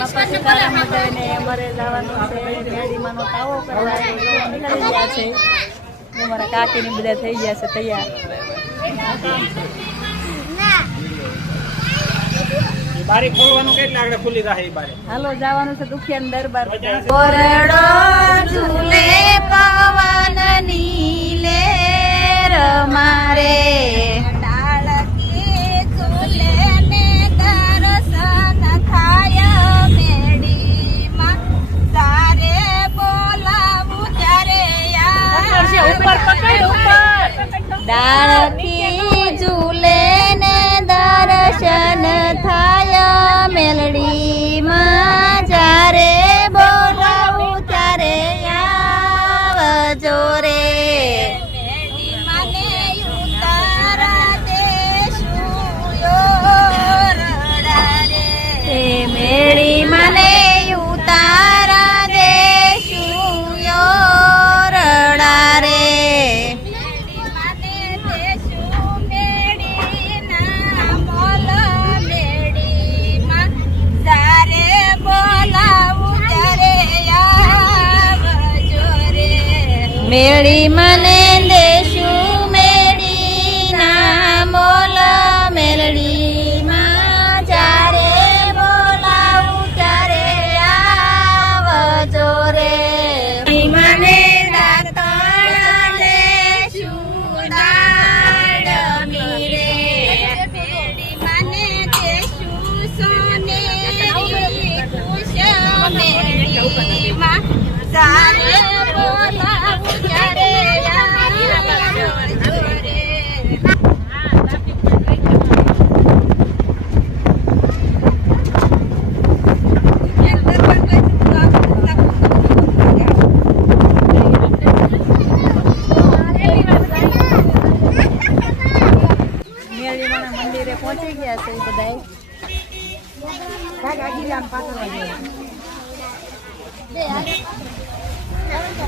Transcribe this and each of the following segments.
બાપા સીતારામ બધાને અમારે જવાનું છે મેળીમાંનો તાવો કરવા નીકળી ગયા છે અમારા કાકીને બધા થઈ ગયા છે તૈયાર બારી ખોલવાનું કેટલા આગળ ખુલી રહે એ બારી હાલો જવાનું છે દુખિયાન દરબાર કોરડો ઝૂલે પવન નીલે રમારે ડાળકી ઝૂલે ને દર્શન થાય મેડીમાં તારે બોલાવું ત્યારે ઉપર પકડ ઉપર ડાળકી ઝૂલે ને દર્શન થાય મેલડીમાં જ્યારે બોલાવું ત્યારે આવજો રે મેડીમાંને ઉતારા દેશું રડા રે મેડીમાંને ઉતારા દેશું રડા રે મેળી મને દેશું મેળી ના બોલ મેલડી માં જ્યારે બોલાવું ત્યારે આવજો રે મને દાતણ દેશું દાડમી રે મેળી મને દેશું સોનેરી ખુશ મેળી માં જ્યારે બોલાવું ત્યારે આવજો રે મેળીમાના મંદિરે પહોંચી ગયા છે બધા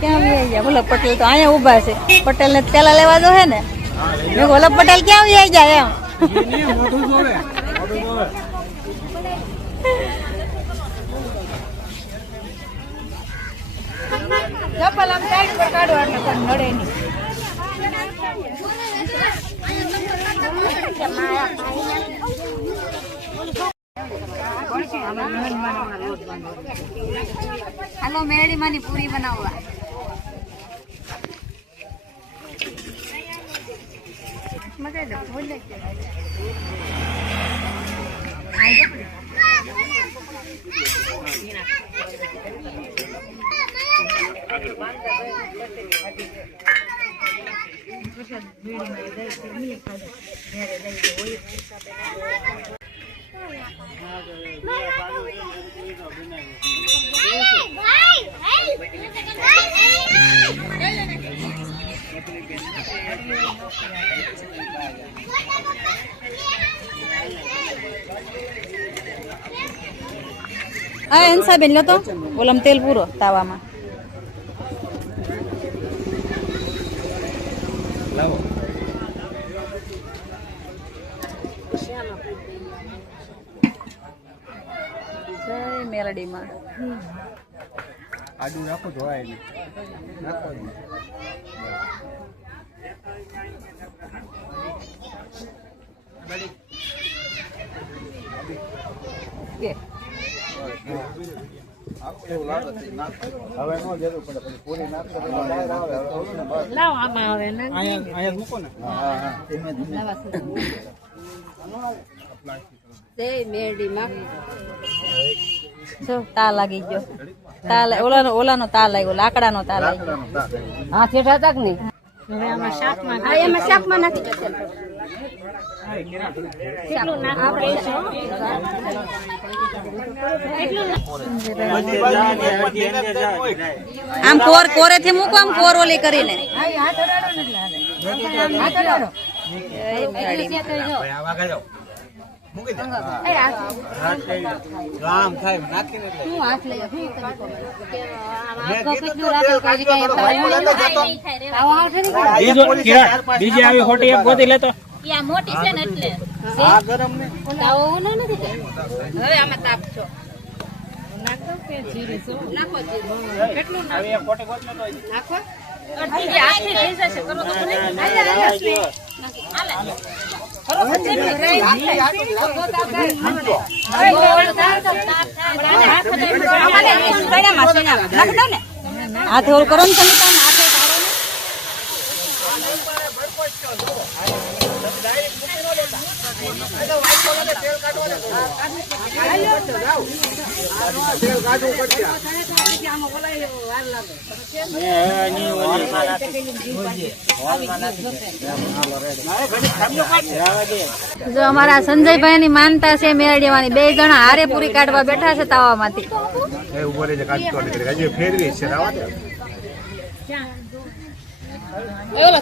ક્યાં આવી ગયા વલ્લભ પટેલ તો અહીંયા ઊભા છે પટેલ ને પેલા લેવા જો હે ને વલ્લભ પટેલ ક્યાં આવી જાય હાલો મેળી માની પૂરી બનાવવા હા એનસા બેન લો તો ઓલમ તેલ પૂરો તાવામાં લાવો જય મેલડીમાં આડું નાખો ધોવાય નહીં નાખો કે લાવ આમાં આવે ને અહીંયા મૂકો ને જો તા લાગી ગયો તા ઓલાનો તા લાગ્યો લાકડાનો તા લાગ્યો હા થેઠા તક નહીં હવે આમાં શાકમાં નાખી દો કેટલું નાખવું આમ કોરે થી મૂકો આમ કોર ઓલી કરીને બીજી આવી ખોટી એક ગોતી લેતો મોટી છે ને એટલે આ ગરમ ને તાવો નથી હવે આમાં તાપ છો હવે એક ખોટે ખોટ નતો નાખો હાથ હોલ કરો ને તમે જો અમારા સંજયભાઈ ની માનતા છે મેળવવાની 2 જણા હારે પૂરી કાઢવા બેઠા છે તાવામાંથી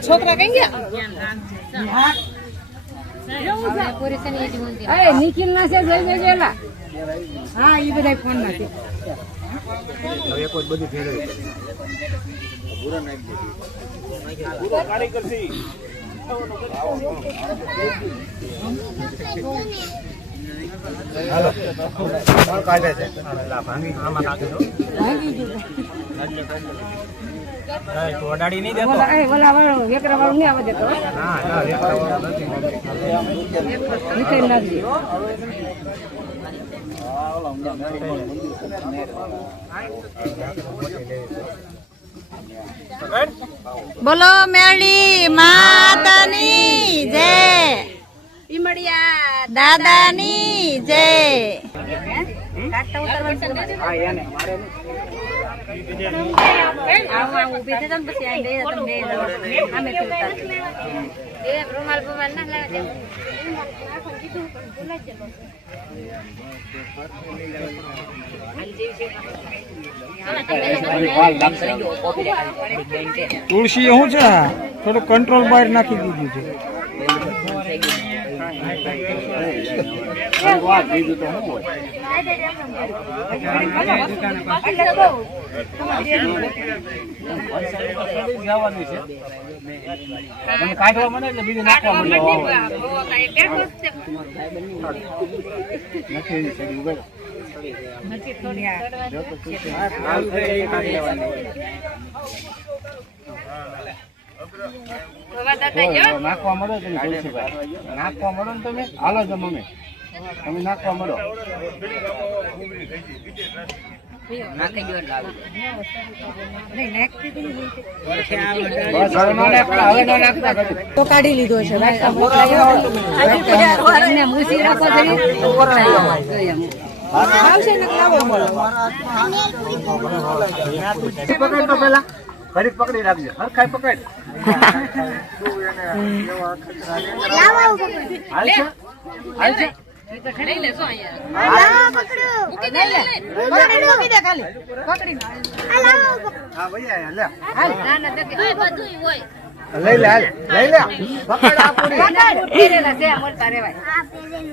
છોકરા કઈ ગયા નિખિલ ના છે હા એ બધા ફોન નથી અડાડી નહીં દેતો વેકરા વાળું નહીં આવવા દેતો નિખિલ નાખી બોલો મેળી માતાની જય ઈમડિયા દાદાની જય તુલસી શું છે થોડું કંટ્રોલ બહાર નાખી દીધું છે કાઢવા મને એટલે બીજું નાખવા નાખવા મળો તમે નાખવા મળો ને તમે હાલો છો મમ્મી તમે નાખવા મળો તો કાઢી લીધો છે ઘડીક પકડી રાખજો હરખાઈ પકડ લઈ લે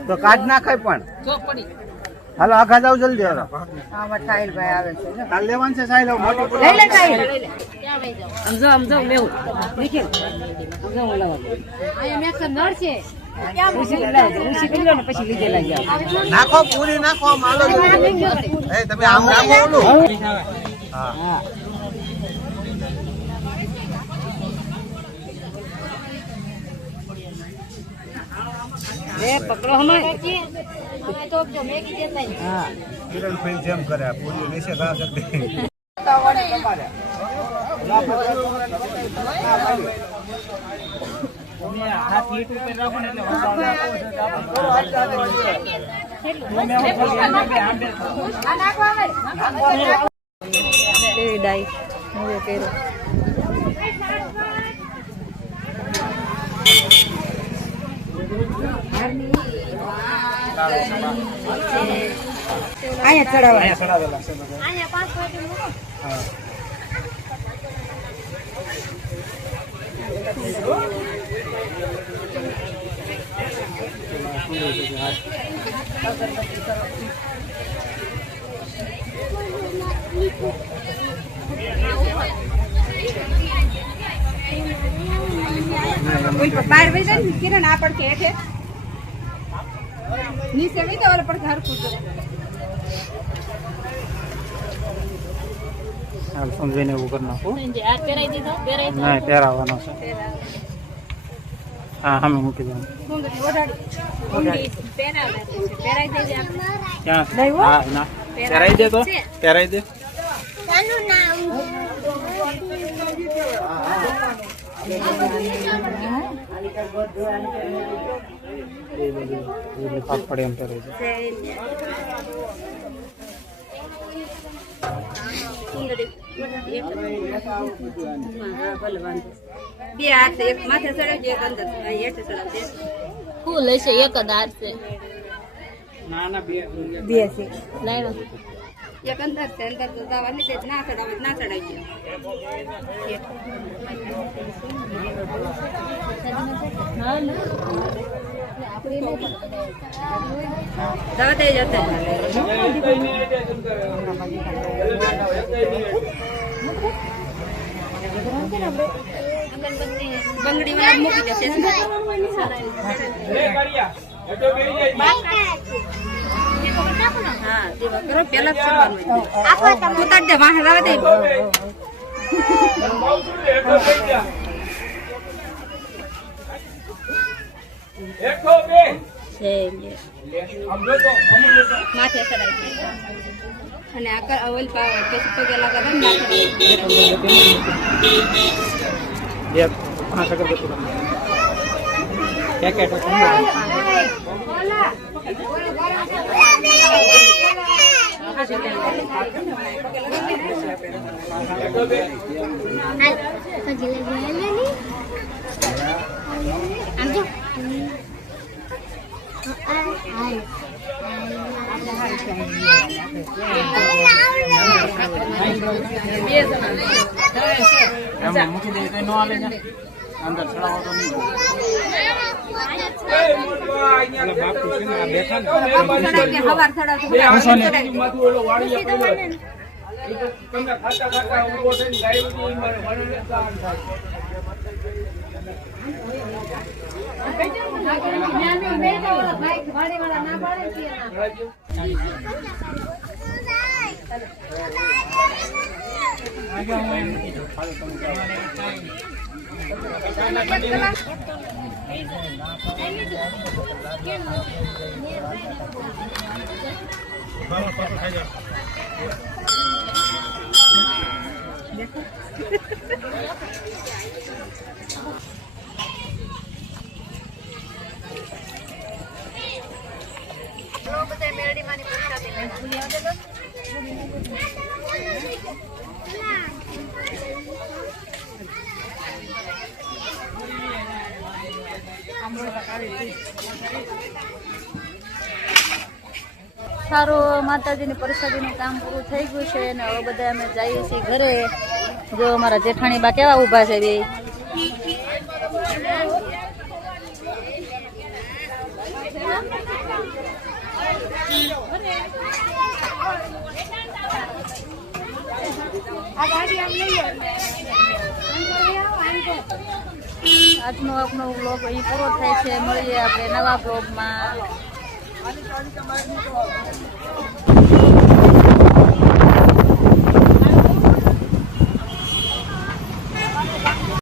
તો કાઢ નાખાય પણ હાલો આખા જાવ જલ્દી હાલો સાહિલભાઈ આવે છે લેવાનું છે સાહેબ મોટી લઈ લે સાહિલ સમજો લેવું નિખિલ સમજો લાવો અહીંયા મેક્સ નળ છે પછી લીધેલા ગયા નાખો પૂરી નાખો માલો તમે આમ નાખો ઓલું હા પકડો હમાય હા કિરણ ફિલ્મ જેમ કરે પૂરી નીચે ઘા કરી હાથ હીટ ઉપર રાખો ને એટલે ડાઈ હવે કર્યો અહીંયા ચડાવેલા છે અહીંયા 5 વાગે મૂકો હા बाहर वही जाए किरण आ पड़ के थे नीचे भी तो वाला पड़ घर कूद સમજીને એવું કરી નાખું. આ પહેરાઈ દીધો પહેરાઈ નહીં, પહેરાવાનો છે. હા, અમે મૂકી દઉં. પહેરાઈ દેજે આપણે. ક્યાં? હા, ના પહેરાઈ દે તો પહેરાઈ દે. પાક પડે એમ પહેરાઈ દે. બે હાથ એક માથે ચડાવજે એક અંદર હેઠે ચડાવજે ફૂલ હશે એક જ હાર છે બે છે લાવ્યો એક અંદર છે અંદર તો દવા લીધે ના ચડાવે ના ચડાવી દવા દઈ જશે બંગડી વાળા મૂકી જશે હા દેવા કરો પેલા જ કરવાનું ઉતાર દે વાહ રાવા દે માથે ચડાવી અને આ અવલ પાવ પછી પગેલા કરે ને બે 5 અગરબત્તી પેકેટ મૂકી દે તો ન આવે ને અંદર ચડાવો તો નહીં. હવાર સારું માતાજીની પ્રસાદીનું કામ પૂરું થઈ ગયું છે અને હવે બધા અમે જઈએ છીએ ઘરે. જો અમારા જેઠાણી બા કેવા ઊભા છે બે. આજનો આપણો વ્લોગ અહીં પૂરો થાય છે. મળીએ આપણે નવા વ્લોગમાં.